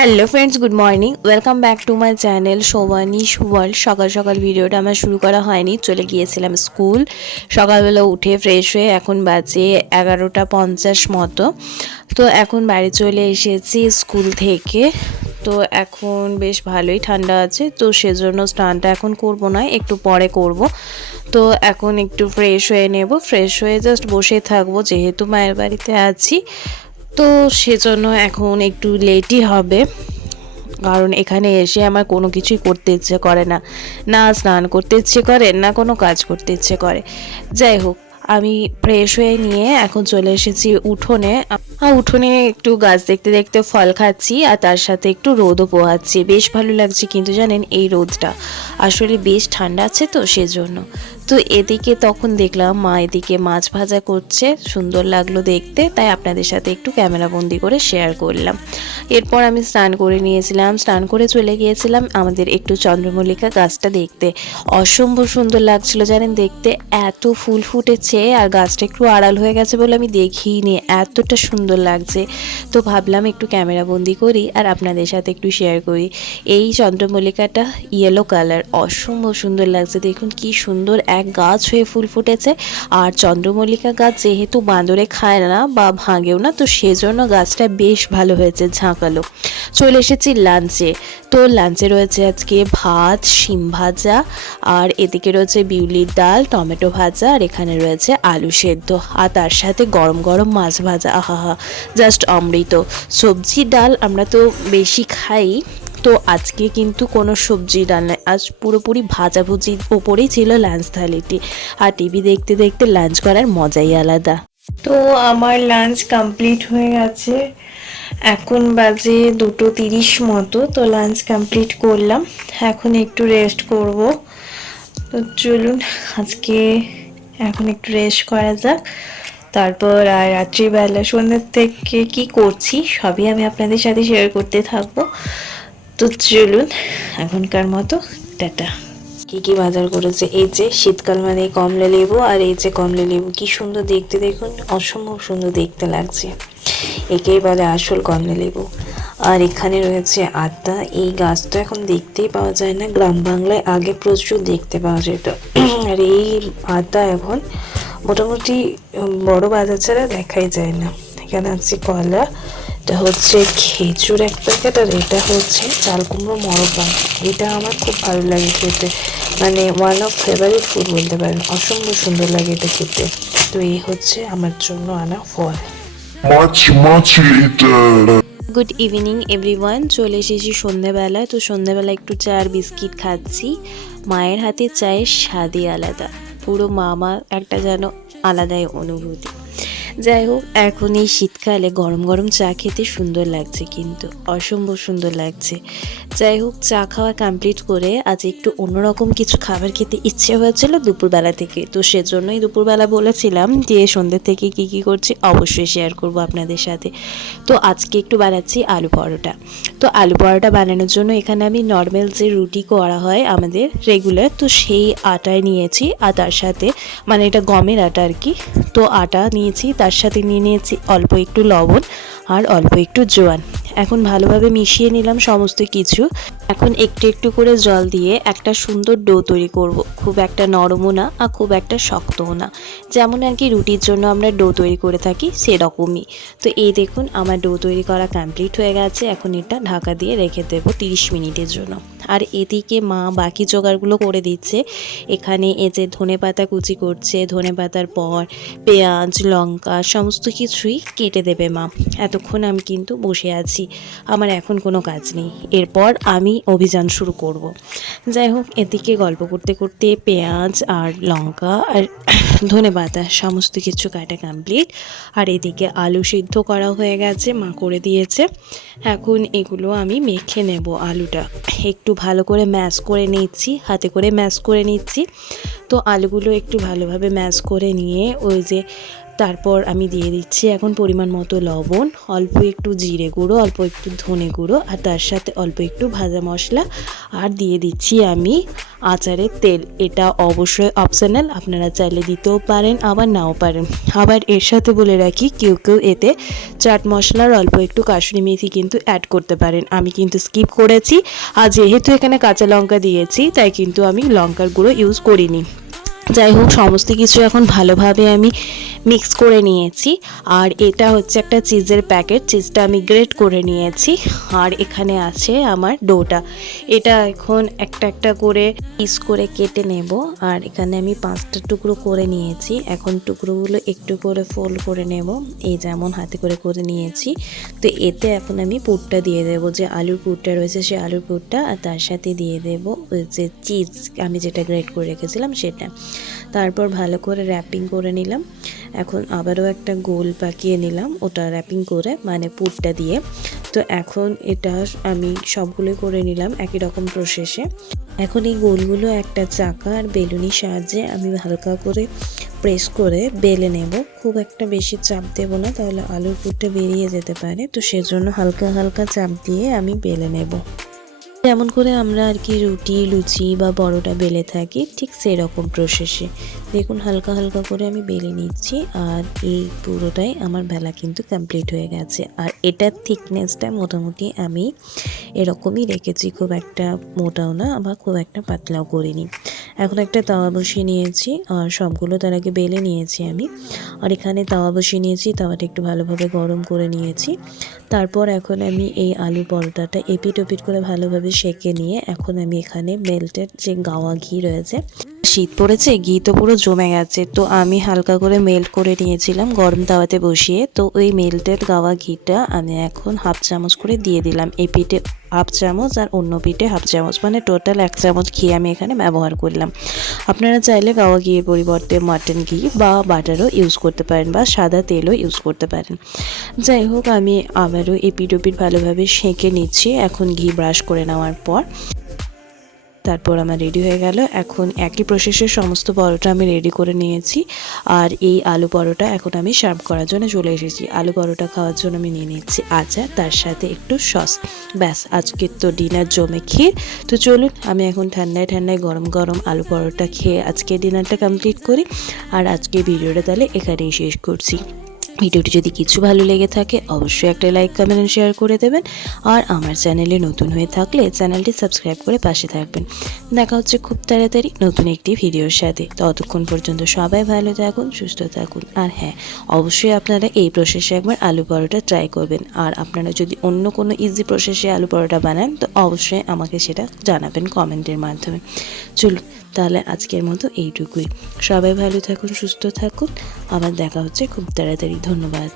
Hello friends, good morning. Welcome back to my channel Shovanish World. সকাল সকাল ভিডিওটা আমার শুরু করা হয়নি, চলে গিয়েছিলাম স্কুল। সকালবেলা উঠে ফ্রেশ হয়ে এখন বাজে 11:50 মতো। তো এখন বাড়ি চলে এসেছি স্কুল থেকে। তো এখন বেশ ভালোই ঠান্ডা আছে, তো সেজন্য স্নানটা এখন করব না, একটু পরে করব। তো এখন একটু ফ্রেশ হয়ে নেব, ফ্রেশ হয়ে জাস্ট বসে থাকবো যেহেতু মায়ের বাড়িতে আছি। তো সেজন্য এখন একটু লেটই হবে, কারণ এখানে এসে আমার কোনো কিছুই করতে ইচ্ছে করে না, না স্নান করতে ইচ্ছে করে, না কোনো কাজ করতে ইচ্ছে করে। যাই হোক, আমি ফ্রেশ হয়ে নিয়ে এখন চলে এসেছি উঠোনে। উঠোনে একটু গাছ দেখতে দেখতে ফল খাচ্ছি, আর তার সাথে একটু রোদও পোহাচ্ছি। বেশ ভালো লাগছে, কিন্তু জানেন এই রোদটা আসলে বেশ ঠান্ডা আছে তো সেজন্য। তো এদিকে তখন দেখলাম মা এদিকে মাছ ভাজা করছে, সুন্দর লাগলো দেখতে, তাই আপনাদের সাথে একটু ক্যামেরা বন্দি করে শেয়ার করলাম। এরপর আমি স্নান করে নিয়েছিলাম, স্নান করে চলে গিয়েছিলাম আমাদের একটু চন্দ্রমল্লিকা গাছটা দেখতে। অসম্ভব সুন্দর লাগছিল জানেন দেখতে, এত ফুল ফুটেছে, আর গাছটা একটু আড়াল হয়ে গেছে বলে আমি দেখিনি, এতটা সুন্দর লাগছে। তো ভাবলাম একটু ক্যামেরা বন্দি করি আর আপনাদের সাথে একটু শেয়ার করি। এই চন্দ্রমল্লিকাটা ইয়েলো কালার, অসম্ভব সুন্দর লাগছে। দেখুন কি সুন্দর এক গাছ হয়ে ফুল ফুটেছে। আর চন্দ্রমল্লিকা গাছ যেহেতু বাঁদরে খায় না বা ভাঙেও না, তো সেজন্য গাছটা বেশ ভালো হয়েছে, ঝাঁকালো। চলে এসেছি লাঞ্চে। তো লাঞ্চে রয়েছে আজকে ভাত, শিম ভাজা, আর এদিকে রয়েছে বিউলির ডাল, টমেটো ভাজা, আর এখানে রয়েছে আলু সেদ্ধ, আর তার সাথে গরম গরম মাছ ভাজা। আহা, জাস্ট অমৃত। সবজি ডাল আমরা তো বেশি খাই, তো আজকে কিন্তু কোনো সবজি ডাল নয়, আজ পুরোপুরি ভাজাভুজির ওপরেই ছিল লাঞ্চ থালিটি। আর টিভি দেখতে দেখতে লাঞ্চ করার মজাই আলাদা। তো আমার লাঞ্চ কমপ্লিট হয়ে গেছে, এখন বাজে 2:30 মতো। তো লাঞ্চ কমপ্লিট করলাম, এখন একটু রেস্ট করব। তো চলুন আজকে এখন একটু রেস্ট করা যাক, তারপর আর রাত্রিবেলা সন্ধ্যের থেকে কি করছি সবই আমি আপনাদের সাথে শেয়ার করতে থাকবো। তো চলুন এখনকার মতো টাটা। কি কি বাজার করেছে, এই যে শীতকাল মানে কমলা লেবু, আর এই যে কমলা লেবু কি সুন্দর দেখতে, দেখুন অসম্ভব সুন্দর দেখতে লাগছে, একেই বলে আসল কমলা লেবু। আর এখানে রয়েছে আদা, এই গাছটা এখন দেখতেই পাওয়া যায় না, গ্রাম বাংলায় আগে প্রচুর দেখতে পাওয়া যেত। আর এই আদা এখন মোটামুটি বড় বাজার ছাড়া দেখাই যায় না। এখানে আছে কলা, এটা হচ্ছে খেজুর এক প্যাকেট, আর এটা হচ্ছে চাল কুমড়ো মরকা। এটা আমার খুব ভালো লাগে খেতে, মানে ওয়ান অফ ফেভারিট ফুড বলতে পারেন, অসম্ভব সুন্দর লাগে এটা খেতে। তো এই হচ্ছে আমার জন্য আনা ফল। গুড ইভিনিং এভরিওয়ান, চলে এসেছি সন্ধ্যাবেলায়। তো সন্ধ্যাবেলা একটু চা আর বিস্কিট খাচ্ছি। মায়ের হাতে চায়ের স্বাদই আলাদা, পুরো মামা একটা যেন আলাদাই অনুভূতি। যাই হোক, এখন এই শীতকালে গরম গরম চা খেতে সুন্দর লাগছে, কিন্তু অসম্ভব সুন্দর লাগছে। যাই হোক, চা খাওয়া কমপ্লিট করে আজ একটু অন্যরকম কিছু খাবার খেতে ইচ্ছে হয়েছিল দুপুরবেলা থেকে, তো সেজন্যই দুপুরবেলা বলেছিলাম যে সন্ধ্যে থেকে কি কি করছি অবশ্যই শেয়ার করব আপনাদের সাথে। তো আজকে একটু বানাচ্ছি আলু পরোটা। তো আলু পরোটা বানানোর জন্য এখানে আমি নর্মাল যে রুটি করা হয় আমাদের রেগুলার, তো সেই আটায় নিয়েছি, আর তার সাথে মানে এটা গমের আটা আর কি। তো আটা নিয়েছি, তার সাথে নিয়ে নিয়েছি অল্প একটু লবণ আর অল্প একটু জোয়ান। এখন ভালোভাবে মিশিয়ে নিলাম সমস্ত কিছু। এখন একটু একটু করে জল দিয়ে একটা সুন্দর ডো তৈরি করব, খুব একটা নরমও না আর খুব একটা শক্তও না, যেমন আর কি রুটির জন্য আমরা ডো তৈরি করে থাকি সেরকমই। তো এই দেখুন আমার ডো তৈরি করা কমপ্লিট হয়ে গেছে, এখন এটা ঢাকা দিয়ে রেখে দেবো 30 মিনিটের জন্য। আর এদিকে মা বাকি জোগাড়গুলো করে দিচ্ছে। এখানে এই যে ধনেপাতা কুচি করছে, ধনেপাতার পর পেঁয়াজ লঙ্কা সমস্ত কিছুই কেটে দেবে মা। এতক্ষণ আমি কিন্তু বসে আছি, আমার এখন কোনো কাজ নেই, এরপর আমি অভিযান শুরু করব। যাই হোক, এদিকে গল্প করতে করতে পেঁয়াজ আর লঙ্কা আর ধনেপাতা সমস্ত কিছু কাটা কমপ্লিট। আর এদিকে আলু সিদ্ধ করা হয়ে গেছে, মা করে দিয়েছে। এখন এগুলো আমি মেখে নেব। আলুটা একটু ভালো করে ম্যাশ করে নিচ্ছি, হাতে করে ম্যাশ করে নিচ্ছি। তো আলুগুলো একটু ভালোভাবে ম্যাশ করে নিয়ে ওই যে তারপর আমি দিয়ে দিচ্ছি এখন পরিমাণ মতো লবণ, অল্প একটু জিরে গুঁড়ো, অল্প একটু ধনে গুঁড়ো, আর তার সাথে অল্প একটু ভাজা মশলা, আর দিয়ে দিচ্ছি আমি আচারের তেল। এটা অবশ্যই অপশনাল, আপনারা চাইলে দিতেও পারেন আবার নাও পারেন। আবার এর সাথে বলে রাখি, কেউ কেউ এতে চাট মশলার অল্প একটু কাসুরি মেথি কিন্তু অ্যাড করতে পারেন। আমি কিন্তু স্কিপ করেছি, আর যেহেতু এখানে কাঁচা লঙ্কা দিয়েছি তাই কিন্তু আমি লঙ্কার গুঁড়ো ইউজ করিনি। যাই হোক, সমস্ত কিছু এখন ভালোভাবে আমি মিক্স করে নিয়েছি। আর এটা হচ্ছে একটা চিজের প্যাকেট, চিজটা আমি গ্রেট করে নিয়েছি। আর এখানে আছে আমার ডোটা, এটা এখন একটা একটা করে পিস করে কেটে নেব। আর এখানে আমি 5টা টুকরো করে নিয়েছি। এখন টুকরোগুলো একটু করে ফোল্ড করে নেব, এই যেমন হাতে করে করে নিয়েছি। তো এতে এখন আমি পুরটা দিয়ে দেবো, যে আলুর পুরটা রয়েছে সেই আলুর পুরটা, আর তার সাথে দিয়ে দেব ওই যে চিজ আমি যেটা গ্রেট করে রেখেছিলাম সেটা। তারপর ভালো করে র্যাপিং করে নিলাম। এখন আবারও একটা গোল পাকিয়ে নিলাম, ওটা র্যাপিং করে মানে পুরটা দিয়ে। তো এখন এটা আমি সবগুলো করে নিলাম একই রকম প্রসেসে। এখন এই গোলগুলো একটা চাকা আর বেলুনির সাহায্যে আমি হালকা করে প্রেস করে বেলে নেব। খুব একটা বেশি চাপ দেব না, তাহলে আলুর পুরটা বেরিয়ে যেতে পারে। তো সেজন্য হালকা হালকা চাপ দিয়ে আমি বেলে নেব, যেমন করে আমরা আর কি রুটি, লুচি বা পরোটা বেলে থাকি, ঠিক সেরকম প্রসেসে। দেখুন হালকা হালকা করে আমি বেলে নিচ্ছি। আর এই পুরোটাই আমার বেলা কিন্তু কমপ্লিট হয়ে গেছে। আর এটার থিকনেসটা মোটামুটি আমি এরকমই রেখেছি, খুব একটা মোটাও না আবার খুব একটা পাতলাও করিনি। এখন একটা তাওয়া বসিয়ে নিয়েছি, আর সবগুলো তার আগে বেলে নিয়েছি আমি। আর এখানে তাওয়া বসিয়ে নিয়েছি, তাওয়াটা একটু ভালোভাবে গরম করে নিয়েছি। তারপর এখন আমি এই আলু পরোটাটা এপিট ওপিট করে ভালোভাবে সেঁকে নিয়ে এখন আমি এখানে মেল্টেড যে গাওয়া ঘি রয়েছে, শীত পড়েছে, ঘি তো পুরো জমে গেছে, তো আমি হালকা করে মেল্ট করে নিয়েছিলাম গরম তাওয়াতে বসিয়ে। তো ওই মেল্টেড গাওয়া ঘিটা আমি এখন হাফ চামচ করে দিয়ে দিলাম, এই পিঠে হাফ চামচ আর অন্য পিঠে হাফ চামচ, মানে টোটাল 1 চামচ ঘি আমি এখানে ব্যবহার করলাম। আপনারা চাইলে গাওয়া ঘিয়ের পরিবর্তে মাটন ঘি বা বাটারও ইউজ করতে পারেন, বা সাদা তেলও ইউজ করতে পারেন। যাই হোক, আমি আবারও এপিট ওপিট ভালোভাবে সেঁকে নিচ্ছি এখন ঘি ব্রাশ করে নেওয়ার পর। তারপর আমার রেডি হয়ে গেল। এখন একই প্রসেসে সমস্ত পরোটা আমি রেডি করে নিয়েছি। আর এই আলু পরোটা এখন আমি সার্ভ করার জন্য চলে এসেছি। আলু পরোটা খাওয়ার জন্য আমি নিয়ে নিচ্ছি আচার, তার সাথে একটু সস। ব্যাস, আজকের তো ডিনার জমে ক্ষীর। তো চলুন আমি এখন ঠান্ডায় ঠান্ডায় গরম গরম আলু পরোটা খেয়ে আজকে ডিনারটা কমপ্লিট করি। আর আজকে ভিডিওটা তাহলে এখানেই শেষ করছি। ভিডিওটি যদি কিছু ভালো লেগে থাকে অবশ্যই একটা লাইক, কমেন্ট এন্ড শেয়ার করে দেবেন। আর আমার চ্যানেলে নতুন হয়ে থাকলে চ্যানেলটি সাবস্ক্রাইব করে পাশে থাকবেন। দেখা হচ্ছে খুব তাড়াতাড়ি নতুন একটি ভিডিওর সাথে। ততক্ষণ পর্যন্ত সবাই ভালো থাকুন, সুস্থ থাকুন। আর হ্যাঁ, অবশ্যই আপনারা এই প্রসেসে একবার আলু পরোটা ট্রাই করবেন। আর আপনারা যদি অন্য কোনো ইজি প্রসেসে আলু পরোটা বানান তো অবশ্যই আমাকে সেটা জানাবেন কমেন্টের মাধ্যমে। চলুন তাহলে আজকের মতো এইটুকুই। সবাই ভালো থাকুন, সুস্থ থাকুন। আবার দেখা হচ্ছে খুব তাড়াতাড়ি। ধন্যবাদ।